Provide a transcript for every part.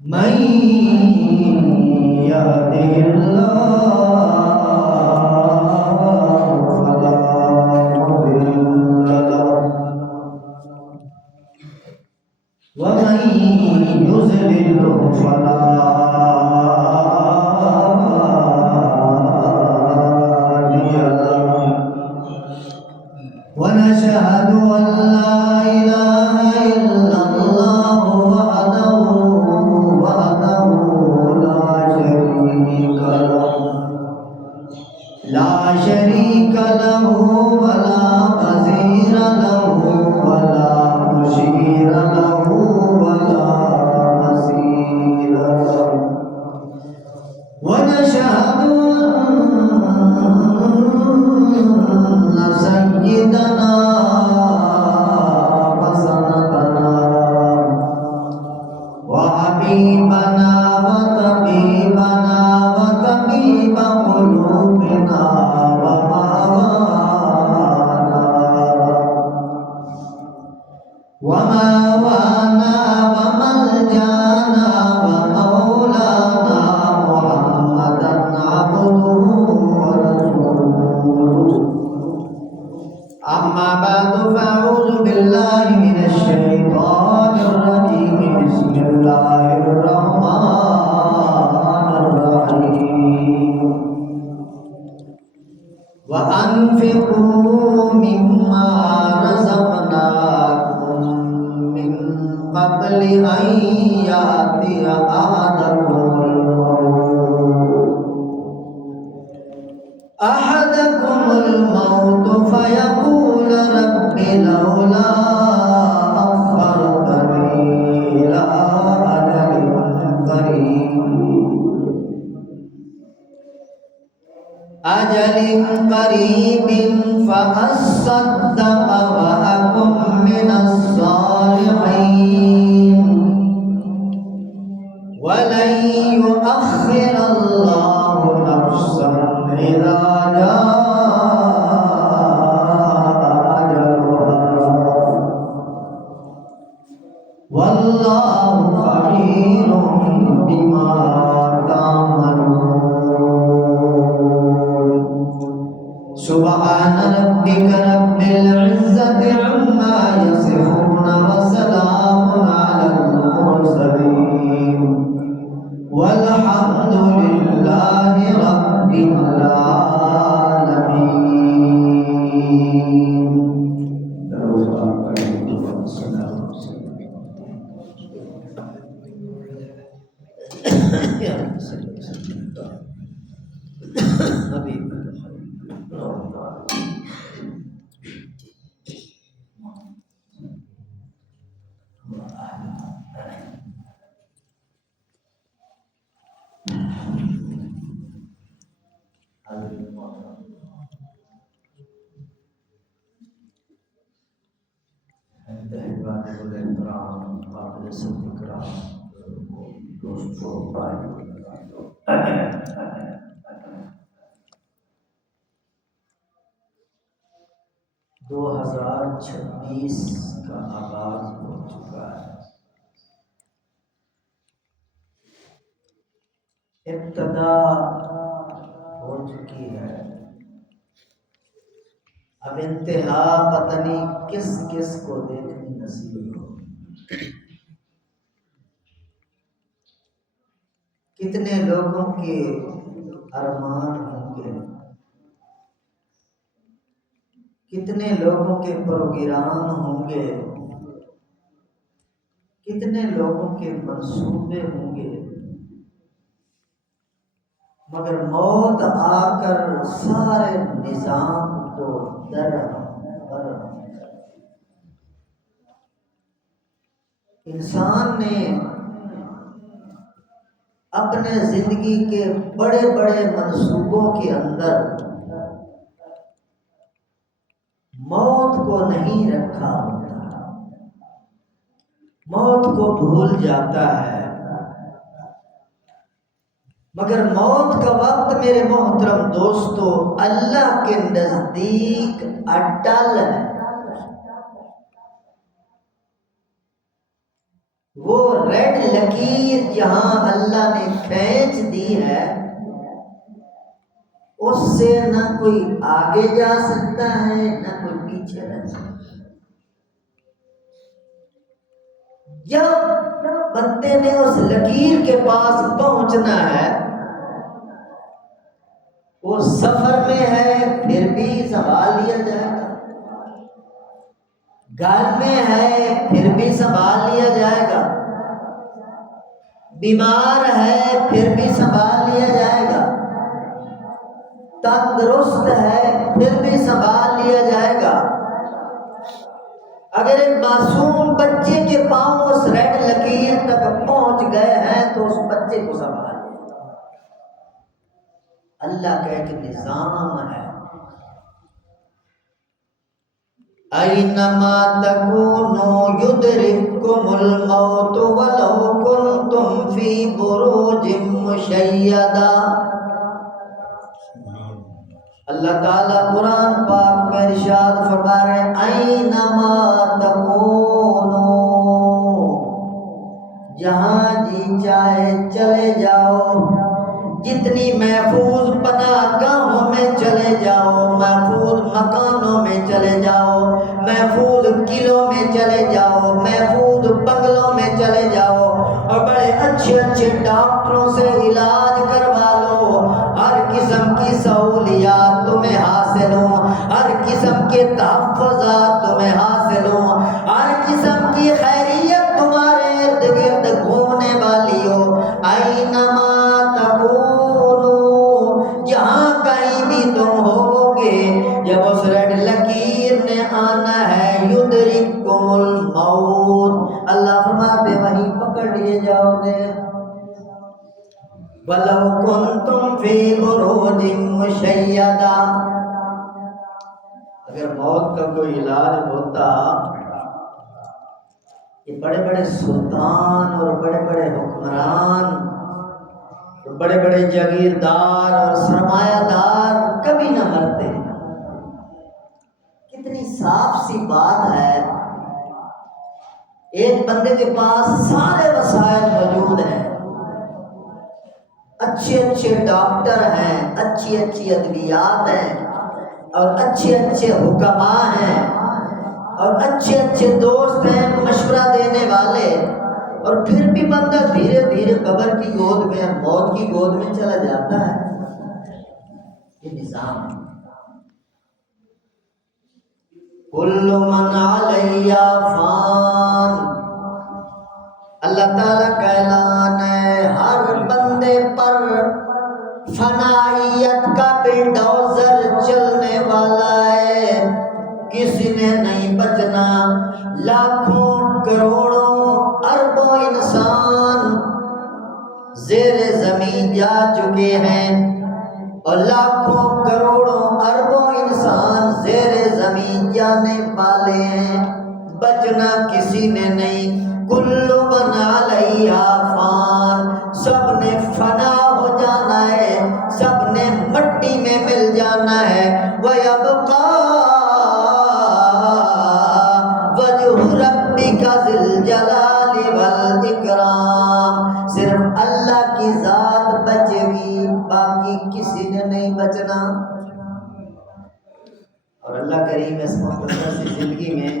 من يهده الله فلا مضل له ومن يضلل فلا هادي له ونشهد أن لا إله إلا الله وحده لا شريك له ولا وزير له ولا مشير له ولا وزير له ونشهد أن سيدنا وسندنا وحبيبنا وطبيبنا وطبيب قلوبنا وماوانا وملجانا ومولانا محمدا عبده ورسوله أما بعد فأعوذ بالله من الشيطان الرجيم بسم الله الرحمن الرحيم وأنفقوا مما رزقناكم من قبل أن يأتي أحدكم الموت فيقول رب لولا أخرتني إلى أجل قريب فأصدق وأكن من الصالحين ولن يؤخر الله نفسا إذا جاء أجلها والله خبير بما تعملون سبحان ربك رب العزة عما يصفون وسلام على المرسلين والحمد لله رب العالمين. دو ہزار چھبیس کا آغاز ہو چکا ہے. ابتدا ہو چکی ہے. اب انتہا پتہ نہیں کس کس کو دیکھنی نصیب ہو. کتنے لوگوں کے ارمان ہوں گے, کتنے لوگوں کے پروگرام ہوں گے, کتنے لوگوں کے منصوبے ہوں گے, مگر موت آ کر سارے نظام کو درہم برہم. انسان نے اپنے زندگی کے بڑے بڑے منصوبوں کے اندر موت کو نہیں رکھا ہوتا, موت کو بھول جاتا ہے. مگر موت کا وقت میرے محترم دوستو اللہ کے نزدیک اٹل ہے. وہ ریڈ لکیر جہاں اللہ نے کھینچ دی ہے اس سے نہ کوئی آگے جا سکتا ہے نہ کوئی پیچھے رہ سکتا ہے۔ جب بندے نے اس لکیر کے پاس پہنچنا ہے، وہ سفر میں ہے پھر بھی سنبھال لیا جائے گا، گھر میں ہے پھر بھی سنبھال لیا جائے گا، بیمار ہے پھر بھی سنبھال لیا جائے گا، تندرست ہے پھر بھی سنبھال لیا جائے گا۔ اگر ایک معصوم بچے کے پاؤں اس ریڈ لکیر تک پہنچ گئے ہیں تو اس بچے کو سنبھال لیا۔ اللہ کا ایک نظام ہے، اینما تکونوا یدرککم الموت ولو کنتم فی بروج مشیدہ۔ اللہ تعالیٰ قرآن پاک میں ارشاد فرما رہے ہیں اینما تکونوا، جہاں جی چاہے چلے جاؤ، جتنی محفوظ پناہ گاہوں میں چلے جاؤ، محفوظ مکانوں میں چلے جاؤ، محفوظ قلعوں میں چلے جاؤ، محفوظ بنگلوں میں چلے جاؤ، اور بڑے اچھے اچھے ڈاکٹروں سے علاج کروا لو، ہر قسم کی سہولیات تمہیں حاصل ہوں، ہر قسم کے تحفظات تمہیں حاصل ہوں، ہر قسم کی خیریت تمہارے ارد گرد گھومنے والی ہو، اینما جہاں کہیں بھی تم ہوگے، جب اس ریڈ لکیر نے آنا ہے، یدرککم الموت، اللہ فرماتے وہیں پکڑ لیے جاؤ گے، وَلَوْ كُنْتُمْ فِي بُرُوجٍ مُشَيَّدَةٍ۔ اگر موت کا کوئی علاج ہوتا، یہ بڑے بڑے سلطان اور بڑے بڑے حکمران، بڑے بڑے جاگیردار اور سرمایہ دار کبھی نہ مرتے۔ کتنی صاف سی بات ہے، ایک بندے کے پاس سارے وسائل موجود ہیں، اچھے اچھے ڈاکٹر ہیں، اچھی اچھی ادویات ہیں، اور اچھے اچھے حکماء ہیں، اور اچھے اچھے دوست ہیں مشورہ دینے والے، اور پھر بھی بندہ دھیرے دھیرے قبر کی گود میں، موت کی گود میں چلا جاتا ہے۔ یہ نظام ہے۔ کل من علیہ فان، اللہ تعالیٰ کا اعلان ہے ہر بندے پر فنائیت کا بلڈوزر چلنے والا ہے، کسی نے نہیں بچنا۔ لاکھوں کروڑوں اربوں انسان زیر زمین جا چکے ہیں، اور لاکھوں کروڑوں اربوں انسان زیر زمین جانے والے ہیں، بچنا کسی نے نہیں۔ کل من علیہا فان، سب نے فنا ہو جانا ہے، سب نے مٹی میں مل جانا ہے۔ وَيَبْقَى وَجْهُ رَبِّكَ ذِي الْجَلَالِ وَالْإِكْرَامِ، صرف اللہ کی ذات بچے گی، باقی کسی نے نہیں بچنا۔ اور اللہ کریم اس مختصر سی زندگی میں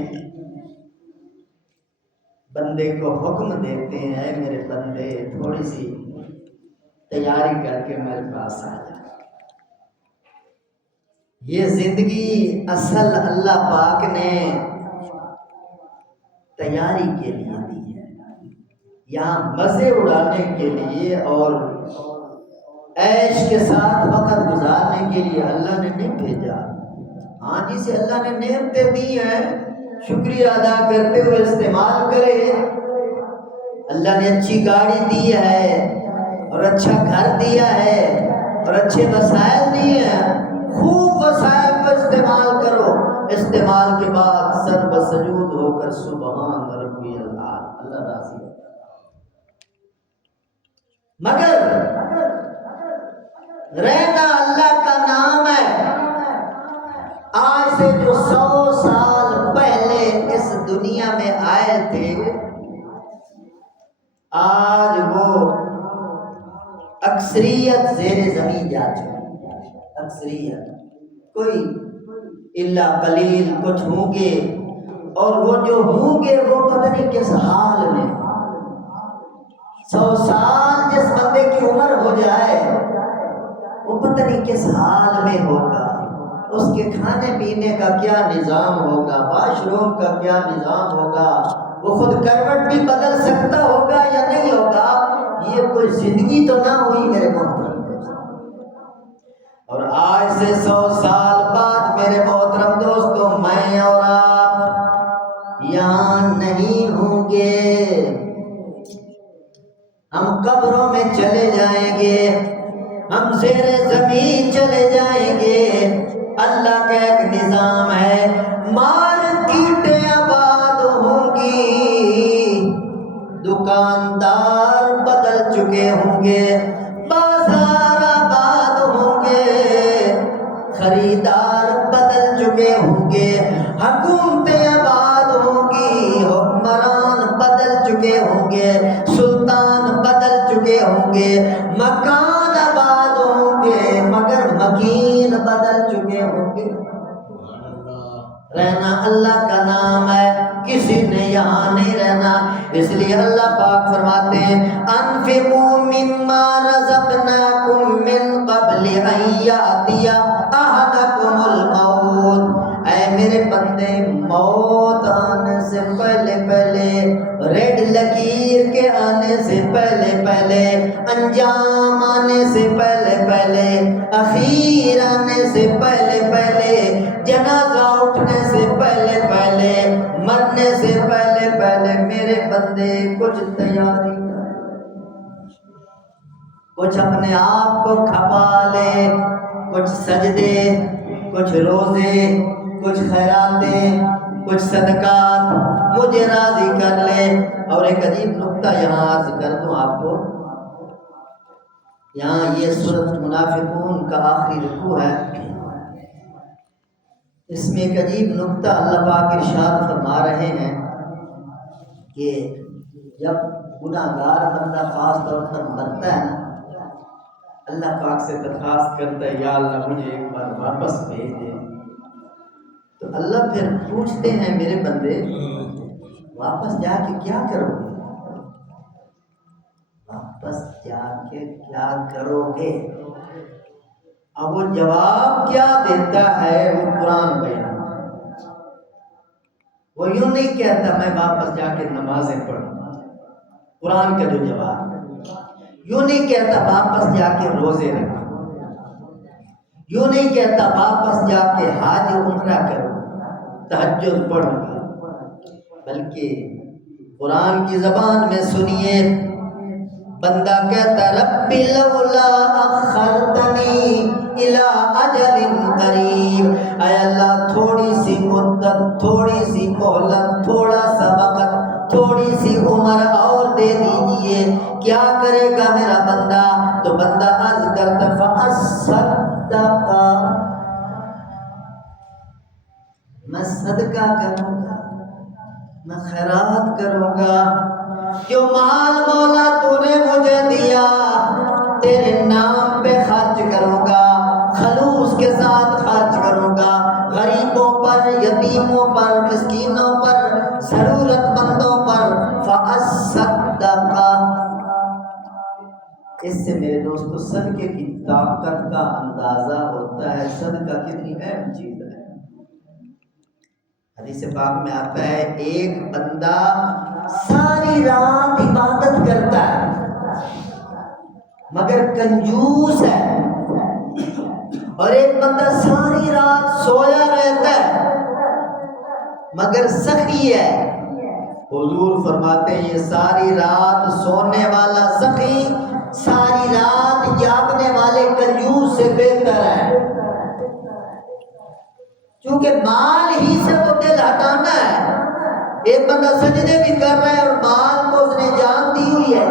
بندے کو حکم دیتے ہیں، میرے بندے تھوڑی سی تیاری کر کے میرے پاس آ جائے۔ یہ زندگی اصل اللہ پاک نے تیاری کے لیے دی ہے، یہاں مزے اڑانے کے لیے اور عیش کے ساتھ وقت گزارنے کے لیے اللہ نے نہیں بھیجا۔ ہاں جسے اللہ نے نعمتیں دی ہیں شکریہ ادا کرتے ہوئے استعمال کرے۔ اللہ نے اچھی گاڑی دی ہے اور اچھا گھر دیا ہے اور اچھے وسائل دیے ہیں، خوب وسائل کو استعمال کرو، استعمال کے بعد سر بسجود ہو کر سبحان ربی اللہ، اللہ راضی ہے۔ مگر رہنا اللہ کا نام ہے۔ آج سے جو 100 سال پہلے اس دنیا میں آئے تھے، اکثریت زیر زمین جا چکی، اکثریت، کوئی الا قلیل کچھ ہوں گے، اور وہ جو ہوں گے وہ پتہ نہیں کس حال میں۔ 100 سال جس بندے کی عمر ہو جائے وہ پتہ نہیں کس حال میں ہوگا، اس کے کھانے پینے کا کیا نظام ہوگا، واش روم کا کیا نظام ہوگا، وہ خود کروٹ بھی بدل سکتا ہوگا یا نہیں ہوگا۔ یہ کوئی زندگی تو نہ ہوئی میرے محترم۔ اور آج سے 100 سال بعد میرے محترم دوستوں، میں اور آپ یہاں نہیں ہوں گے، ہم قبروں میں چلے جائیں گے، ہم زیر زمین چلے جائیں گے۔ اللہ کا ایک نظام ہے، مارکیٹیں آباد ہوں گی، دکاندار بدل چکے ہوں گے، بازار آباد ہوں گے، خریدار بدل چکے ہوں گے، حکومتیں آباد ہوں گی، حکمران بدل چکے ہوں گے، سلطان بدل چکے ہوں گے، مکان آباد ہوں گے، مگر مکین بدل چکے ہوں گے۔ رہنا اللہ کا نام ہے، کسی نے یہاں نہیں رہنا۔ اس لیے اللہ پاک فرماتے ہیں انفقوا مما رزقناکم من قبل ان یاتی احدکم الموت۔ اے میرے بندے، موت آنے سے پہلے پہلے، ریڈ لکیر کے آنے سے پہلے پہلے، انجام آنے سے پہلے پہلے، اخیر آنے سے پہلے پہلے، جنازہ اٹھنے سے پہلے پہلے، مرنے سے پہلے پہلے میرے بندے کچھ تیاری کر، کچھ اپنے آپ کو کھپا لے، کچھ سجدے، کچھ روزے، کچھ خیراتیں، کچھ صدقات، مجھے راضی کر لے۔ اور ایک عجیب نکتہ یہاں عرض کر دوں آپ کو، یہاں یہ سورۃ منافقون کا آخری رکوع ہے، اس میں ایک عجیب نکتہ اللہ پاک ارشاد فرما رہے ہیں کہ جب گناہ گار بندہ خاص طور پر مرتا ہے نا، اللہ پاک سے درخواست کرتا ہے یا اللہ مجھے ایک بار واپس بھیج دے، تو اللہ پھر پوچھتے ہیں میرے بندے واپس جا کے کیا کرو گے؟ واپس جا کے کیا کرو گے؟ اب وہ جواب کیا دیتا ہے وہ قرآن بیان، وہ یوں نہیں کہتا میں واپس جا کے نمازیں پڑھوں، قرآن کا جو جواب ہے، یوں نہیں کہتا واپس جا کے روزے رکھوں، یوں نہیں کہتا واپس جا کے حج عمرہ کروں، تہجد پڑھوں گا، بلکہ قرآن کی زبان میں سنیے، بندہ کہتا رب لولا اخرتنی الی اجل قریب، اے اللہ تھوڑی سی مدت، تھوڑی سی مہلت، تھوڑا سا وقت، تھوڑی سی عمر اور دے دیجئے۔ کیا کرے گا میرا بندہ؟ تو بندہ عرض کرتا فاصدق، میں صدقہ کروں گا، میں خیرات کروں گا، جو مال مولا تو نے مجھے دیا تیرے نام پہ خرچ کروں گا، خلوص کے ساتھ خرچ کروں گا، غریبوں پر، یتیموں پر، مسکینوں پر، ضرورت مندوں پر۔ فاصدق، اس سے میرے دوستو صدقے کی طاقت کا اندازہ ہوتا ہے، صدقہ کتنی اہم چیز ہے۔ حدیث پاک میں آتا ہے ایک بندہ ساری رات عبادت کرتا ہے مگر کنجوس ہے، اور ایک بندہ ساری رات سویا رہتا ہے مگر سخی ہے۔ حضور فرماتے ہیں یہ ساری رات سونے والا سخی ساری رات جاگنے والے کنجوس سے بہتر ہے، کیونکہ مال ہی سے تو دل ہٹانا ہے۔ ایک بندہ سجدے بھی کر رہا ہے اور مال کو اس نے جان دی ہوئی ہے،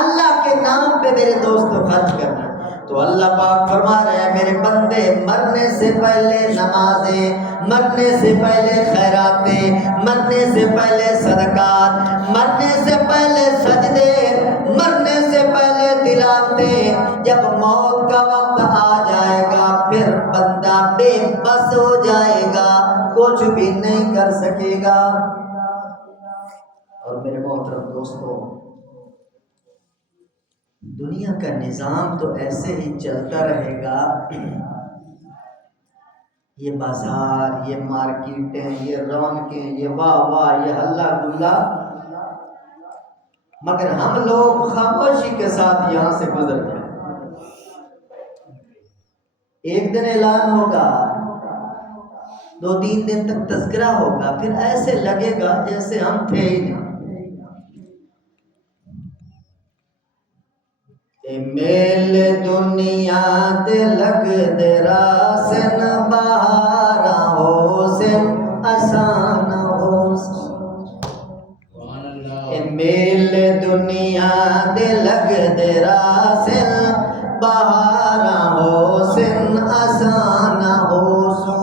اللہ کے نام پہ میرے دوستو خرچ کرنا۔ تو اللہ پاک فرما رہے ہیں میرے بندے مرنے سے پہلے نمازیں، مرنے سے پہلے خیراتیں، مرنے سے پہلے صدقات، مرنے سے پہلے سجدے، مرنے سے پہلے تلاوتیں، بھی نہیں کر سکے گا۔ اور میرے محترم دوستو، دنیا کا نظام تو ایسے ہی چلتا رہے گا۔ یہ بازار، یہ مارکیٹیں، یہ رونقیں، یہ واہ واہ، یہ ہلا گلا، مگر ہم لوگ خاموشی کے ساتھ یہاں سے گزر جائیں۔ ایک دن اعلان ہوگا، 2-3 دن تک تذکرہ ہوگا، پھر ایسے لگے گا جیسے ہم تھے ہی نہیں۔ میل دنیا دے لگ دے راسن، بہارا ہو سن آسان ہو سن۔ میل دنیا دے لگ دے راسن، بہارا ہو سن آسان ہو سن۔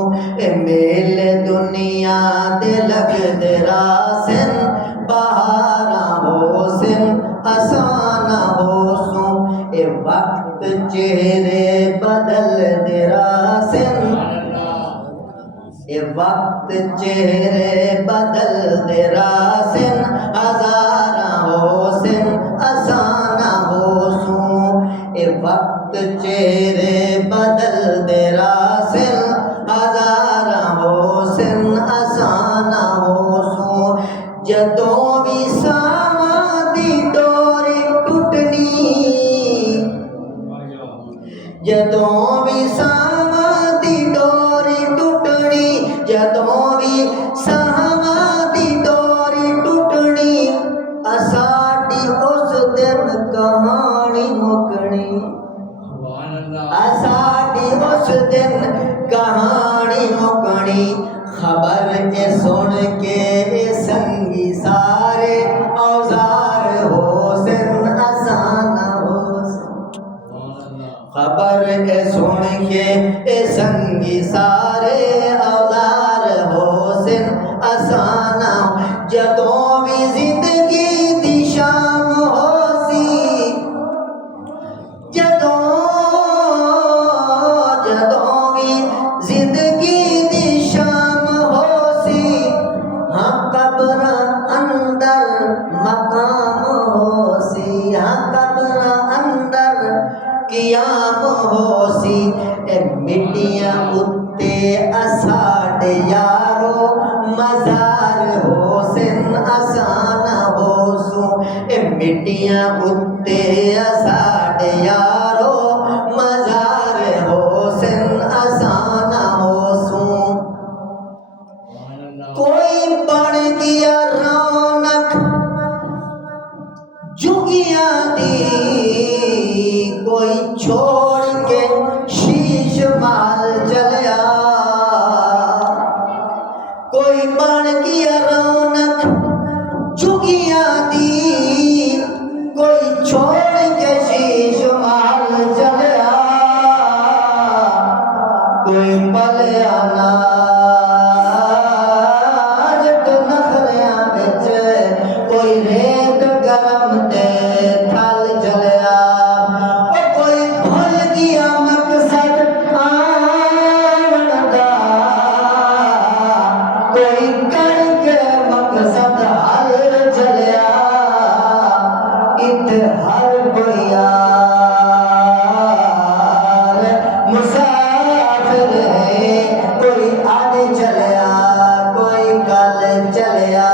میل دنیا دے لگ دے راسن، بہارا ہو سن آسان ہو سن۔ اے وقت چہرے بدل دے راسن، اے وقت چہرے بدل دے راسن، ہزارہ ہو سن آسان ہو سن۔ اے وقت چہرے بدل دے راسن، ہزارہ ہو سن آسان ہو سن۔ جدوں بھی ساواں دی ڈوری ٹوٹنی، جدوں بھی ساواں دی ڈوری ٹوٹنی، جدوں بھی ساواں دی ڈوری ٹوٹنی، اساڈی اس دن کہانی مکنی، اساڈی اس دن کہانی مکنی۔ خبر اے سن کے اے سنگی سارے، اوزار ہو سن آسان ہو سن۔ خبر اے سن کے اے سنگی سارے، اوزار ہو سن آسان ہو۔ جدوں بھی زندگی دی شام ہو سی، جدوں بھی زندگی دی شام ہو سی، ہاں قبر اندر مقام ہو سی، ہاں قبر اندر قیام ہو سی۔ اے مٹیاں اتے اساڈے یارو، مزار ہو سن آسان ہو سن۔ اے مٹیاں اتے اساڈے یارو، مزار ہو سن آسان ہو سن۔ کوئی بن گیا رونق جھگیاں دی، کوئی چھوڑ کے شیش محل چلیا، کوئی بن گیا رونق جھگیاں دی، کوئی چھوڑ کے شیش محل چلیا، کوئی پلیا ناجت نخریاں وچ، کوئی ریت گرم تے تھل چلیا، کوئی بھول گیا مقصد آن دا، کوئی کر کے مقصد حل چلیا۔ اتھے ہر کوئی مسافر ہے، کوئی آج چلیا، کوئی کل چلیا۔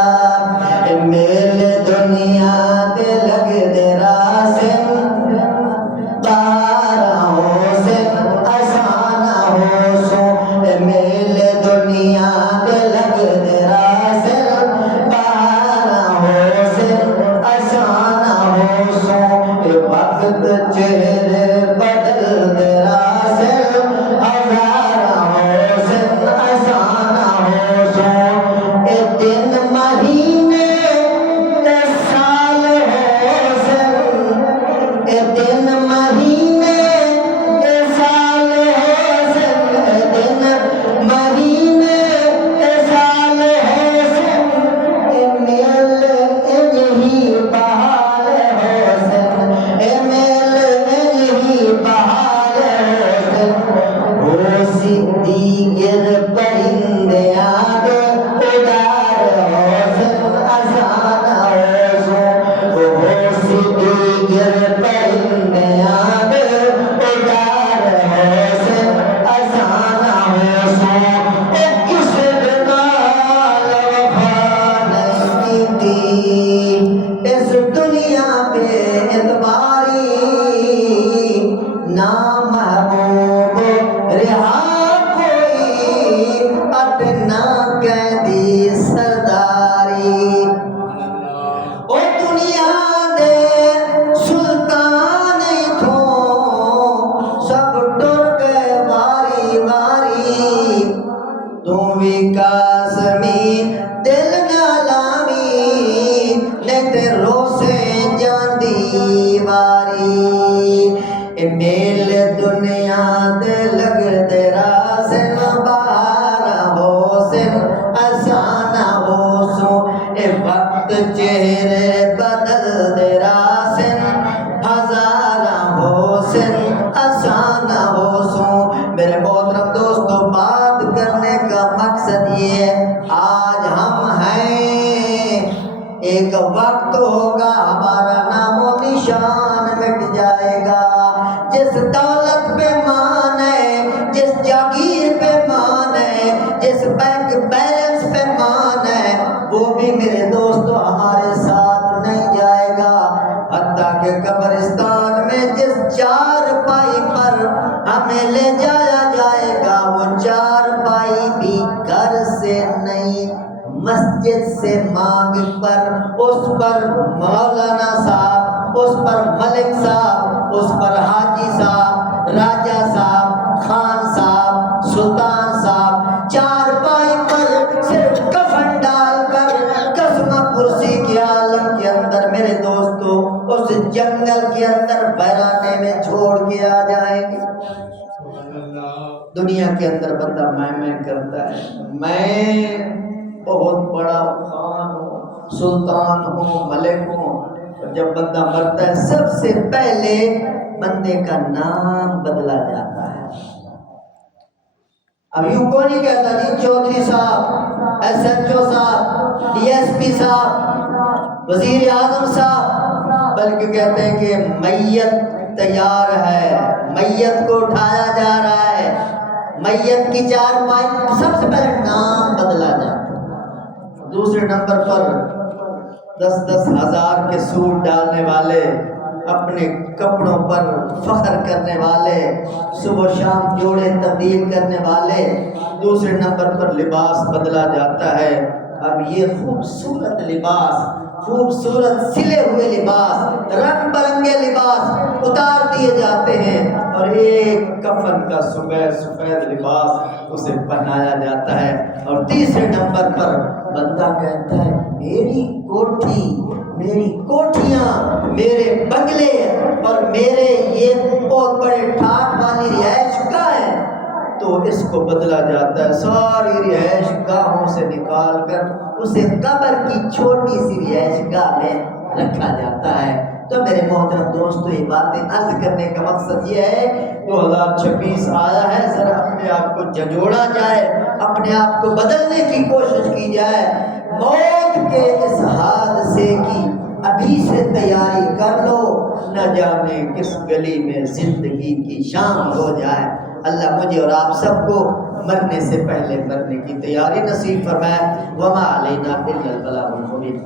میل دنیا دے لگ دے راسن، بہارا ہو سن آسان ہو سن۔ میل دنیا دے لگ دے راسن، بہارا ہو سن آسان ہو سن۔ وقت چہرے بدل دے راسن، ہزارہ ہو سن آسان ہو سن۔ اے دن مہینے اے سال ہو سن، اے دن مہینے اے سال ہو سن، اے دن مہینے اے سال ہو سن۔ اے میل انہی بحال ہو سن، اے میل انہی بحال ہو سن۔ دیگر پرندے آگ اتار ہے سے افسانہ ہو سو کس نال وفا نہیں کی اس دنیا پہ اعتباری نہ محبوب رہا کوئی اپنا قیدی سرداری او دنیا دے سلطان تھو سب ٹر گئے واری واری تو بھی قاسمی دل نہ لاوی لیتے روسے جاندی واری اے میل دنیا دے لگ دے راسن بارا ہو سن آسانہ ہو سو اے وقت چہرے بدل دے راسن ہزارہ ہو سن آسانہ ہو سو میرے محترم دوستو بات کرنے کا مقصد یہ ہے آج ہم ہیں ایک وقت ہوگا ہمارا نام و نشان مٹ جائے گا جس دولت پہ مان ہے جس جاگیر پہ مان ہے جس بینک بیلنس پہ مان ہے وہ بھی میرے دوستو ہمارے ساتھ نہیں جائے گا حتیٰ کہ قبرستان میں جس چارپائی پر ہمیں لے جایا جائے گا وہ چارپائی بھی گھر سے نہیں مسجد سے مانگ پر اس پر مولانا صاحب اس پر ملک صاحب اس پر حاجی صاحب راجہ صاحب خان صاحب سلطان صاحب چارپائی پر صرف کفن ڈال کر قسمہ کرسی کے عالم کے اندر میرے دوستو اس جنگل کے اندر ویرانے میں چھوڑ کے آ جائیں گے دنیا کے اندر بندہ میں کرتا ہے میں بہت بڑا خان ہوں سلطان ہوں ملک ہوں جب بندہ مرتا ہے سب سے پہلے بندے کا نام بدلا جاتا ہے اب یوں کو نہیں کہتا جی چودھری صاحب ایس ایچ او صاحب ڈی ایس پی صاحب وزیر اعظم صاحب بلکہ کہتے ہیں کہ میت تیار ہے میت کو اٹھایا جا رہا ہے میت کی چارپائی سب سے پہلے نام بدلا جاتا ہے دوسرے نمبر پر 10-10 ہزار کے سوٹ ڈالنے والے اپنے کپڑوں پر فخر کرنے والے صبح شام جوڑے تبدیل کرنے والے دوسرے نمبر پر لباس بدلا جاتا ہے اب یہ خوبصورت لباس خوبصورت سلے ہوئے لباس رنگ برنگے لباس اتار دیے جاتے ہیں اور ایک کفن کا سفید لباس اسے پہنایا جاتا ہے اور تیسرے نمبر پر بندہ کہتا ہے میری کوٹھی میری کوٹھیاں میرے بنگلے اور میرے یہ بہت بڑے ٹھاٹ والی رہائش گاہ ہے تو اس کو بدلا جاتا ہے ساری رہائش گاہوں سے نکال کر اسے قبر کی چھوٹی سی رہائش گاہ میں رکھا جاتا ہے تو میرے محترم دوستو یہ باتیں عرض کرنے کا مقصد یہ ہے 2026 آیا ہے ذرا اپنے آپ کو جھنجھوڑا جائے اپنے آپ کو بدلنے کی کوشش کی جائے موت کے اس حادثے کی ابھی سے تیاری کر لو نہ جانے کس گلی میں زندگی کی شام ہو جائے اللہ مجھے اور آپ سب کو مرنے سے پہلے مرنے کی تیاری نصیب فرمائے وما علینا الا البلاغ المبین